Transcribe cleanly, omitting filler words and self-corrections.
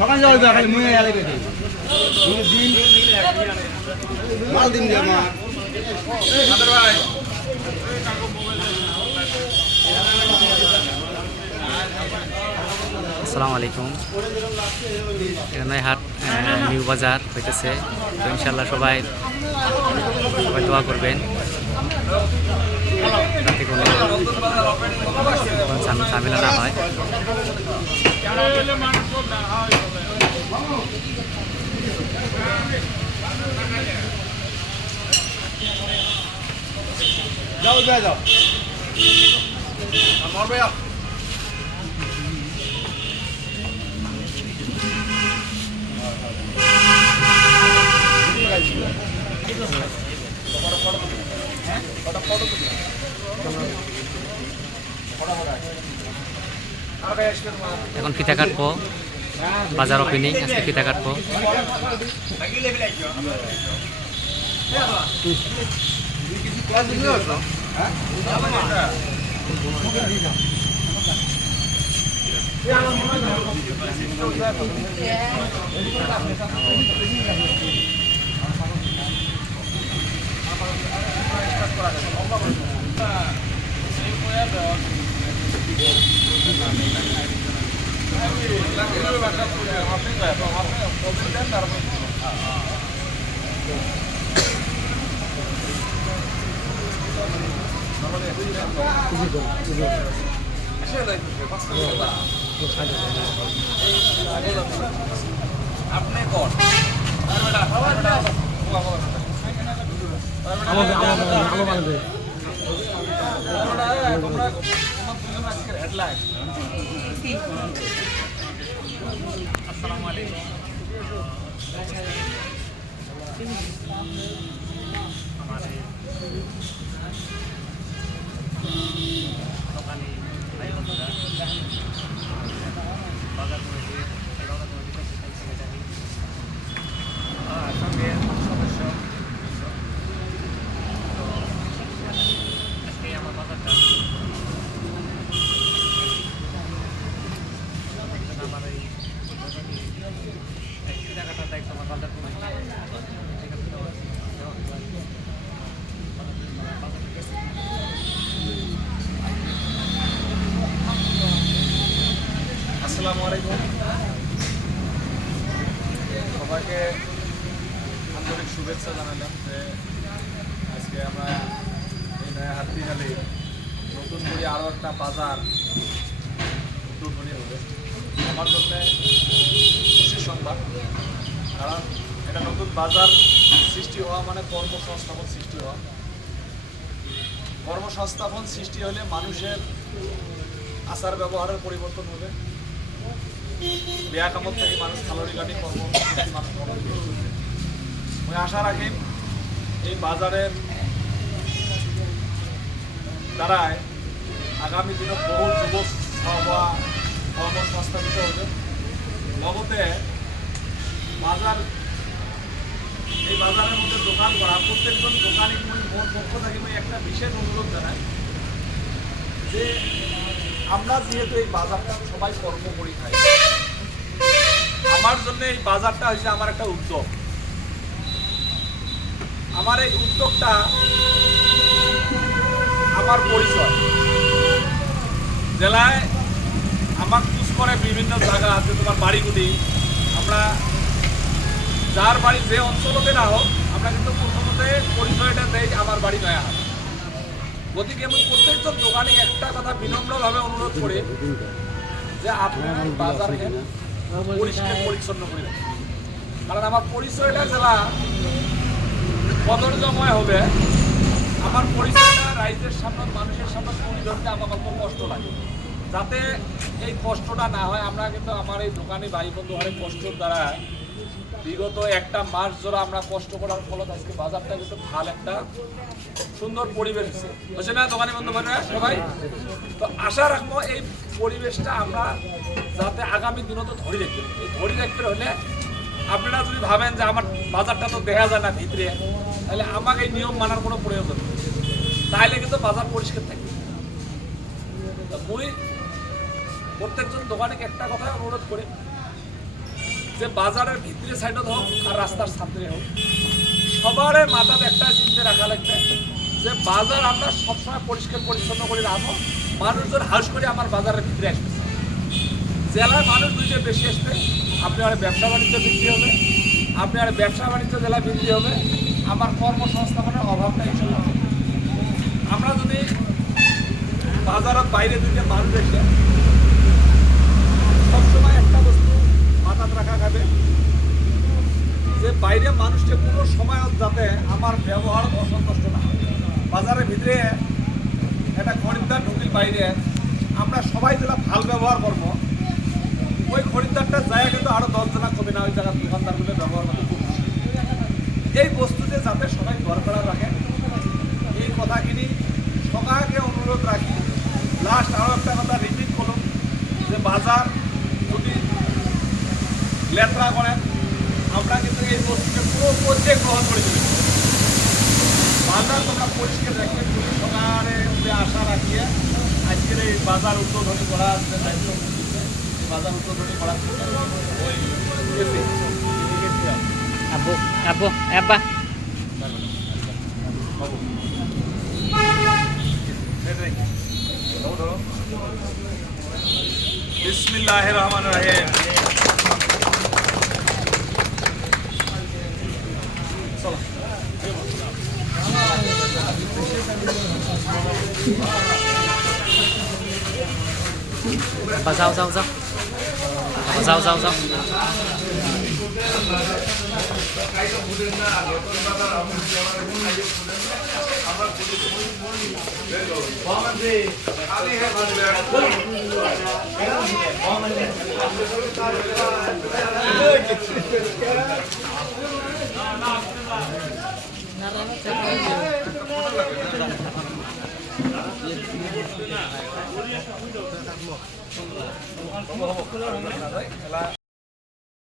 সকাল যাওয়া খালি মুয়ে গেলে মাল দিন যে মা আসসালামু আলাইকুম। এখানে হাট নিউ বাজার হইতেছে, তো ইনশাল্লাহ সবাই দোয়া করবেন যাতে কোনো ঝামেলা না হয়। যাও যাও এখন ফিতা কাটবো, বাজার ওপেনিং, আজকে ফিতা কাটবো। আপনি কোন হেডলাইন। আসসালামু আলাইকুম। দোকানি ভাই বন্ধুরা, বাজার কমিটি সঙ্গে সদস্য, তো আজকে আমার বাজারটা আমার এই টাকাটার দায়িত্ব আমার বাজার কমিটি। আসসালামু আলাইকুম, সবাইকে আন্তরিক শুভেচ্ছা জানালাম যে আজকে আমরা এই নয়া হাট্টিখালি নতুন করে আরও একটা বাজার উদ্বোধনী হবে। আমার জন্য খুশির সংবাদ, কারণ এটা নতুন বাজার সৃষ্টি হওয়া মানে কর্মসংস্থাপন সৃষ্টি হওয়া। কর্মসংস্থাপন সৃষ্টি হলে মানুষের আচার ব্যবহারের পরিবর্তন হবে। বেয়া কামত থেকে মানুষ খালরি কাটি কর্মসংস্থান মানুষ করবে। আমি আশা রাখি এই বাজারের দ্বারায় আগামী দিনে বহু যুবক কর্মসংস্থাপিত হবে। নগদে বাজার, এই বাজারের মধ্যে দোকান করা প্রত্যেকজন দোকানি মোর পক্ষ থেকে একটা বিশেষ অনুরোধ জানাই যে আমরা যেহেতু এই বাজারটা সবাই কর্ম করি খাই, আমার জন্য এই বাজারটা হচ্ছে আমার একটা উদ্যোগ। আমার এই উদ্যোগটা আমার পরিচয়। জেলায় আমার চুজ করে বিভিন্ন জায়গা আছে, তোমার বাড়িগুলি আমরা যার বাড়ি যে অঞ্চলতে না হোক, আমরা কিন্তু প্রথমতে পরিচয়টা দেই আমার বাড়ি নয়াহাট। গতিকে আমি প্রত্যেকজন দোকানে একটা কথা বিনম্রভাবে অনুরোধ করি যে আপনার বাজারকে পরিষ্কার পরিচ্ছন্ন করে রাখেন। কারণ আমার পরিচয়টা জেলা কদর্যময় হবে, আমার পরিচয়টা লাইটের সামনে মানুষের সামনে তুলে ধরতে আমার অল্প কষ্ট লাগে, যাতে এই কষ্টটা না হয়। আমরা কিন্তু আমার এই দোকানে ভাই বন্ধু অনেক কষ্টর দ্বারা বিগত একটা মাস ধরে আমরা কষ্ট করার ফলত আজকে বাজারটা কিন্তু ভালো একটা সুন্দর পরিবেশ হচ্ছে না দোকানি বন্ধু ভাইরা সবাই। তো আশা রাখবো এই পরিবেশটা আমরা যাতে আগামী দিনও তো ধরে রাখতে, এই ধরে রাখতে হলে আপনারা যদি ভাবেন যে আমার বাজারটা তো দেখা যায় না ভিতরে, তাহলে আমাকে এই নিয়ম মানার কোনো প্রয়োজন নেই, তাহলে কিন্তু বাজার পরিষ্কার থাকে। মুই প্রত্যেকজন দোকানিকে একটা কথা অনুরোধ করি যে বাজারের ভিতরে সাইডে হোক আর রাস্তার সামনে হোক, সবার মাথাতে একটা চিন্তা রাখা লাগবে যে বাজার আমরা সবসময় পরিষ্কার পরিচ্ছন্ন করে রাখবো। মানুষজন হাউস করে আমার বাজারের ভিতরে আসবে, জেলায় মানুষ দুইটা বেশি আসবে, আপনার ব্যবসা বাণিজ্য বৃদ্ধি হবে, আপনার ব্যবসা বাণিজ্য জেলায় বৃদ্ধি হবে, আমার কর্মসংস্থাপনের অভাবটা ইনশাল্লাহ। আমরা যদি বাজারের বাইরে দুইটা মানুষ এসে সবসময় একটা বস্তু মাথায় রাখা খাবে যে বাইরে মানুষকে কোনো সময় যাতে আমার ব্যবহার অসন্তুষ্ট না হয়। বাজারের ভিতরে একটা খরিদ্দার ঢুকির বাইরে আমরা সবাই যেটা ভালো ব্যবহার করবো, ওই খরিদ্দারটা যায় কিন্তু আরো 10 জনা কমে না ওই জায়গার দোকানদারগুলো ব্যবহার করতে খুব খুশি। এই বস্তুতে যাতে সবাই দরকার রাখে, এই কথাগুলি সবাইকে অনুরোধ রাখি। লাস্ট আরও একটা কথা রিপিট করুন যে বাজার যদি লেত্রা করেন আমরা কিন্তু এই বস্তুকে পুরো প্রত্যেক গ্রহণ করে দেবেন। বাজার তোমরা পরিষ্কার রাখবেন, সকালে আশা রাখিয়ে আজকের এই বাজার উদ্বোধনী করা দায়িত্ব বাজার উদ্বোধনী করা ওই আব্বু আব্বু আব্বা বিসমিল্লাহির রহমানির রহিম। আব্বা যাও যাও যাও যাও যাও যাও